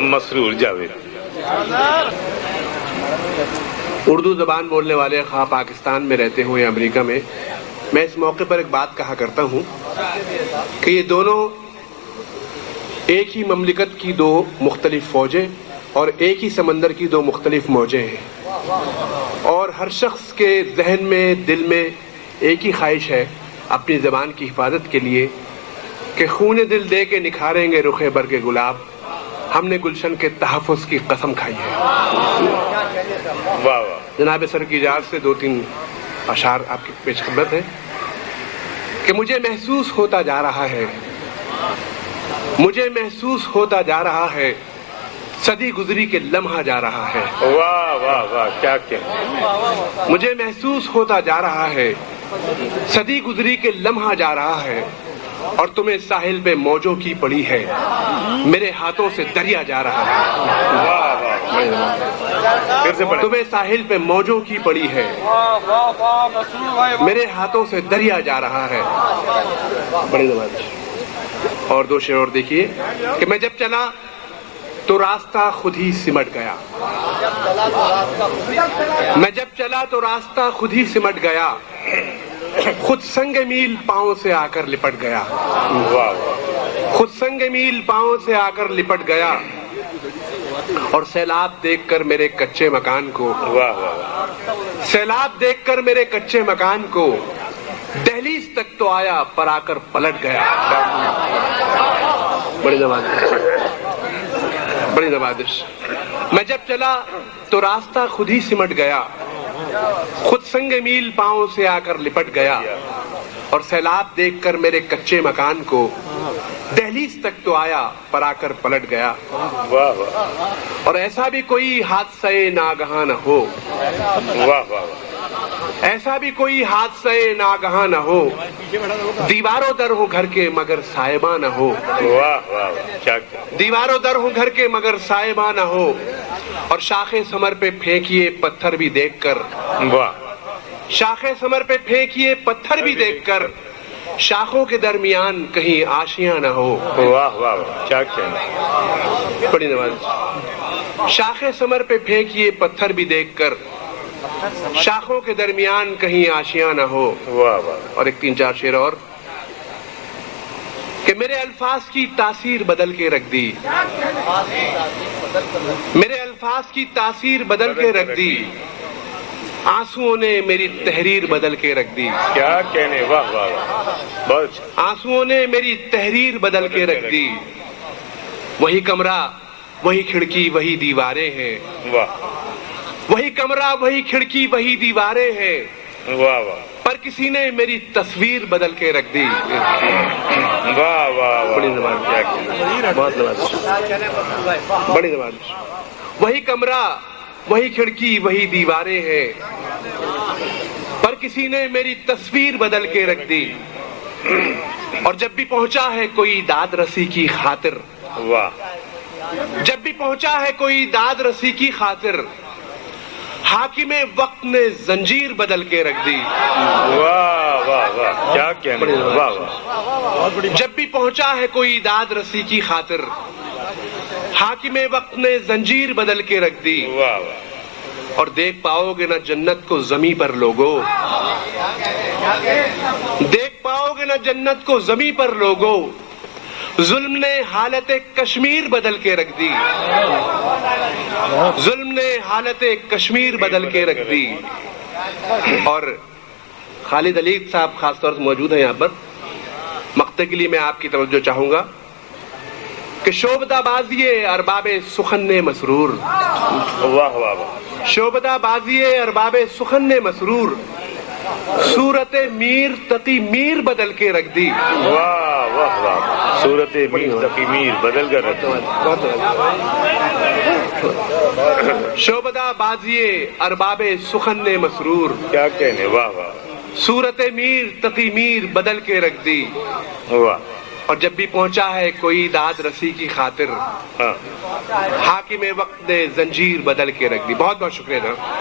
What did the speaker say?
مسرور جاوید. اردو زبان بولنے والے خواہ پاکستان میں رہتے ہوں یا امریکہ میں، میں اس موقع پر ایک بات کہا کرتا ہوں کہ یہ دونوں ایک ہی مملکت کی دو مختلف فوجیں اور ایک ہی سمندر کی دو مختلف موجیں ہیں، اور ہر شخص کے ذہن میں، دل میں ایک ہی خواہش ہے اپنی زبان کی حفاظت کے لیے کہ خون دل دے کے نکھاریں گے رخ برگ گلاب، ہم نے گلشن کے تحفظ کی قسم کھائی ہے. واہ واہ. جناب سر کی اجازت سے 2-3 اشعار آپ کی پیش خدمت ہے کہ مجھے محسوس ہوتا جا رہا ہے، مجھے محسوس ہوتا جا رہا ہے، صدی گزری کے لمحہ جا رہا ہے. واہ واہ واہ، کیا کہ مجھے محسوس ہوتا جا رہا ہے، صدی گزری کے لمحہ جا رہا ہے، اور تمہیں ساحل پہ موجوں کی پڑی ہے، میرے ہاتھوں سے دریا جا رہا ہے. واہ واہ. پھر سے پڑھیں. تمہیں ساحل پہ موجوں کی پڑی ہے، میرے ہاتھوں سے دریا جا رہا ہے. بڑی زبردست. اور 2 شعر اور دیکھیے کہ میں جب چلا تو راستہ خود ہی سمٹ گیا، میں جب چلا تو راستہ خود ہی سمٹ گیا، خود سنگ میل پاؤں سے آ کر لپٹ گیا. واہ واہ. خود سنگ میل پاؤں سے آ کر لپٹ گیا، اور سیلاب دیکھ کر میرے کچے مکان کو، واہ واہ. سیلاب دیکھ کر میرے کچے مکان کو، دہلیز تک تو آیا پر آ کر پلٹ گیا. بڑی زبردست، بڑی زبردست. میں جب چلا تو راستہ خود ہی سمٹ گیا، خود سنگ میل پاؤں سے آ کر لپٹ گیا، اور سیلاب دیکھ کر میرے کچے مکان کو، دہلیز تک تو آیا پر آ کر پلٹ گیا. واہ واہ. اور ایسا بھی کوئی حادثہ ناگہاں نہ ہو، واہ واہ. ایسا بھی کوئی حادثہ ناگہاں نہ ہو، دیواروں در ہو گھر کے مگر صاحباں نہ ہو. واہ واہ. کیا کہ دیواروں در ہو گھر کے مگر صاحباں نہ ہو، اور شاخ ثمر پہ پھینکیے پتھر بھی دیکھ کر، واہ. شاخ ثمر پہ پھینکیے پتھر بھی دیکھ کر، شاخوں کے درمیان کہیں آشیاں نہ ہو. واہ واہ. کیا کہ بڑی نواز. شاخ ثمر پہ پھینکیے پتھر بھی دیکھ کر، شاخوں کے درمیان کہیں آشیاں نہ ہو. واہ واہ. اور ایک 3-4 شعر اور کہ میرے الفاظ کی تاثیر بدل کے رکھ دی، میرے الفاظ کی تاثیر بدل کے رکھ دی، آنسوؤں نے میری تحریر بدل کے رکھ دی. کیا کہنے. واہ واہ. بہت. آنسوؤں نے میری تحریر بدل کے رکھ دی، وہی کمرہ وہی کھڑکی وہی دیواریں ہیں، واہ. وہی کمرہ وہی کھڑکی وہی دیواریں ہیں، واہ واہ. پر کسی نے میری تصویر بدل کے رکھ دی. واہ واہ. بڑی زبان. کیا کہ بہت زبردست، بڑی زبردست. وہی کمرہ وہی کھڑکی وہی دیواریں ہیں، پر کسی نے میری تصویر بدل کے رکھ دی، اور جب بھی پہنچا ہے کوئی داد رسی کی خاطر، واہ. جب بھی پہنچا ہے کوئی داد رسی کی خاطر، حاکم وقت نے زنجیر بدل کے رکھ دی. واہ واہ واہ. کیا کہنے. واہ واہ. جب بھی پہنچا ہے کوئی داد رسی کی خاطر، حاکم وقت نے زنجیر بدل کے رکھ دی. واہ واہ. اور دیکھ پاؤ گے نہ جنت کو زمیں پر لوگو، دیکھ پاؤ گے نہ جنت کو زمیں پر لوگو، ظلم نے حالت کشمیر بدل کے رکھ دی، ظلم نے حالت کشمیر بدل کے رکھ دی. اور خالد علی صاحب خاص طور سے موجود ہیں یہاں پر، مقطع کے لیے میں آپ کی توجہ چاہوں گا کہ شعبدہ بازی ارباب سخن نے مسرور، واہ واہ واہ. شعبدہ بازی ارباب سخن نے مسرور، صورت میر تقی میر بدل کے رکھ دی. واہ واہ واہ. صورت میر تقی میر بدل کر رکھ دی. شعبدہ بازی ارباب سخن نے مسرور، کیا کہنے. واہ واہ. صورت میر تقی میر بدل کے رکھ دی. واہ. اور جب بھی پہنچا ہے کوئی داد رسی کی خاطر، ہاں. حاکم وقت نے زنجیر بدل کے رکھ دی. بہت بہت شکریہ جناب.